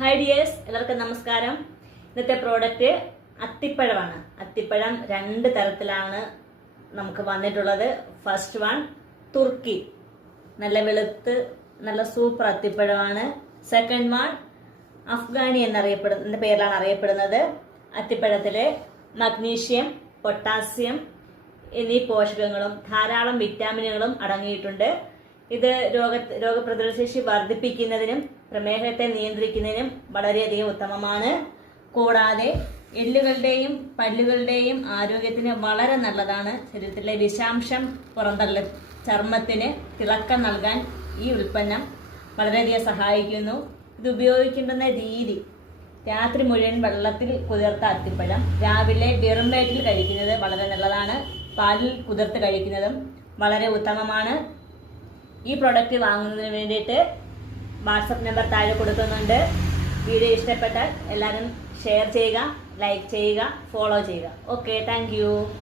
Hi dears, എല്ലാവർക്കും നമസ്കാരം. ഇന്നത്തെ പ്രോഡക്റ്റ് അത്തിപ്പഴമാണ്. അത്തിപ്പഴം രണ്ട് തരത്തിലാണ് നമുക്ക് വന്നിട്ടുള്ളത്. ഫസ്റ്റ് വൺ തുർക്കി, നല്ല വെളുത്ത് നല്ല സൂപ്പർ അത്തിപ്പഴമാണ്. സെക്കൻഡ് വൺ അഫ്ഗാനി എന്ന പേരിലാണ് അറിയപ്പെടുന്നത്. അത്തിപ്പഴത്തിലെ മഗ്നീഷ്യം, പൊട്ടാസ്യം എന്നീ പോഷകങ്ങളും ധാരാളം വിറ്റാമിനുകളും അടങ്ങിയിട്ടുണ്ട്. ഇത് രോഗപ്രതിരോധ ശേഷി വർദ്ധിപ്പിക്കുന്നതിനും പ്രമേഹത്തെ നിയന്ത്രിക്കുന്നതിനും വളരെയധികം ഉത്തമമാണ്. കൂടാതെ എല്ലുകളുടെയും പല്ലുകളുടെയും ആരോഗ്യത്തിന് വളരെ നല്ലതാണ്. ശരീരത്തിലെ വിഷാംശം പുറന്തള്ളി ചർമ്മത്തിന് തിളക്കം നൽകാൻ ഈ ഉൽപ്പന്നം വളരെയധികം സഹായിക്കുന്നു. ഇത് ഉപയോഗിക്കേണ്ടുന്ന രീതി: രാത്രി മുഴുവൻ വെള്ളത്തിൽ കുതിർത്ത അത്തിപ്പഴം രാവിലെ വെറും വയറ്റിൽ കഴിക്കുന്നത് വളരെ നല്ലതാണ്. പാലിൽ കുതിർത്ത് കഴിക്കുന്നതും വളരെ ഉത്തമമാണ്. ഈ പ്രൊഡക്റ്റ് വാങ്ങുന്നതിന് വേണ്ടിയിട്ട് വാട്സപ്പ് നമ്പർ താഴെ കൊടുക്കുന്നുണ്ട്. വീഡിയോ ഇഷ്ടപ്പെട്ടാൽ എല്ലാവരും ഷെയർ ചെയ്യുക, ലൈക്ക് ചെയ്യുക, ഫോളോ ചെയ്യുക. Okay, thank you.